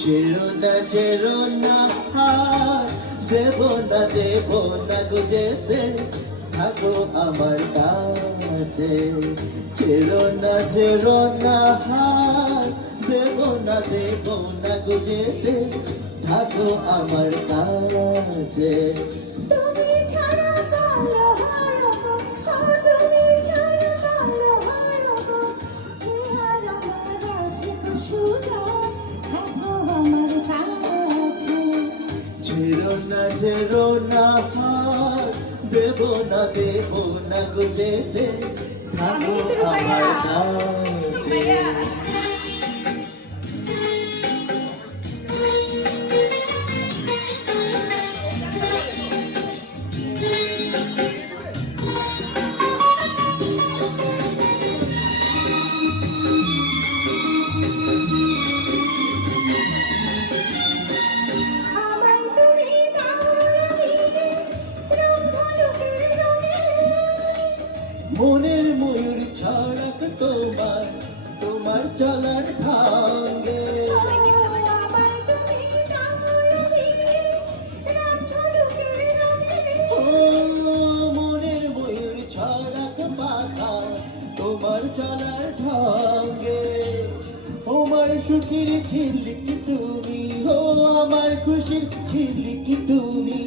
ছেড়ো না না হাত দেব না দেব না গো থাকো আমার কাছে। ছেড়ো না ছেড়ো না হাত দেব না দেব না গো থাকো আমার কাছে। তুমি ছেড়ো না পার দেব না দেব না গো যেতে। থাকো আমার কাছে। তোমার চলার ঢঙ্গে আমার সুখের ঝিলিক তুমি ও আমার খুশির ঝিলিক তুমি।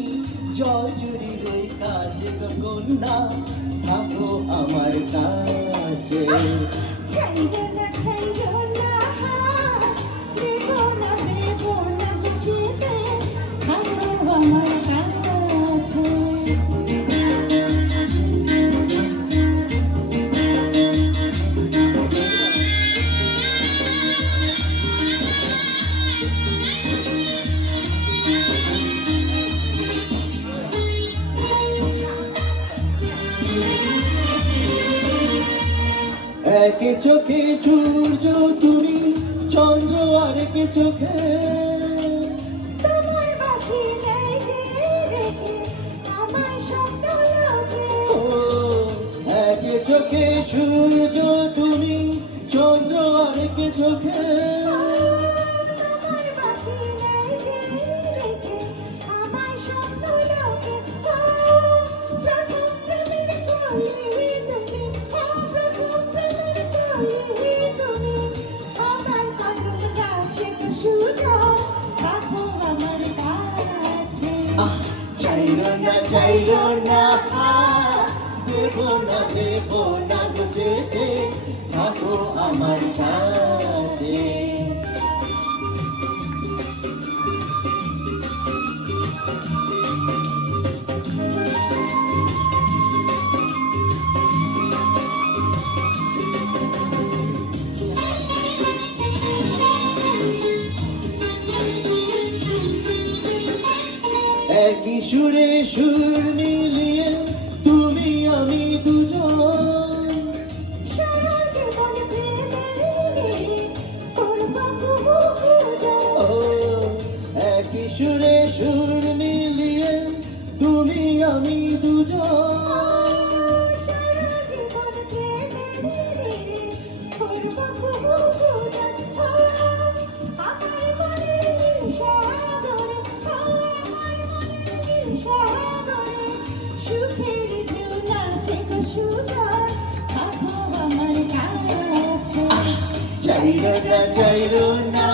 জজুরি রে কাজে কন্যা থাকো আমার কাছে। ছাইরো একে চোখে সূর্য তুমি চন্দ্র চোখে। স্বপ্ন লোকে ও একে চোখে সূর্য তুমি চন্দ্র আরেকে চোখে। চাইরো না চাইলো না দেব না দেব না যেতে থাকো আমার কাছে। সুরে সুর মিলিয়ে তুমি আমি দুজন। একই সুরে সুর মিলিয়ে তুমি আমি দুজন। চাইরো না চাইরো না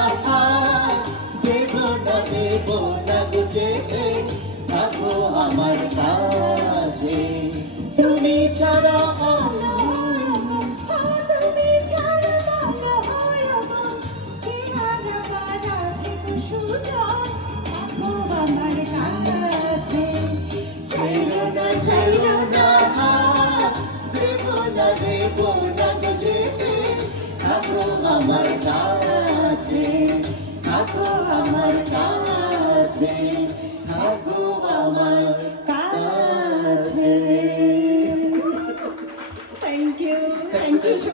দেব না দেব না যেতে থাকো আমার কাছে। তুমি ছাড়া আমার। তুমি দেব না যেতে থাকো আমার কাছে থাকো আমার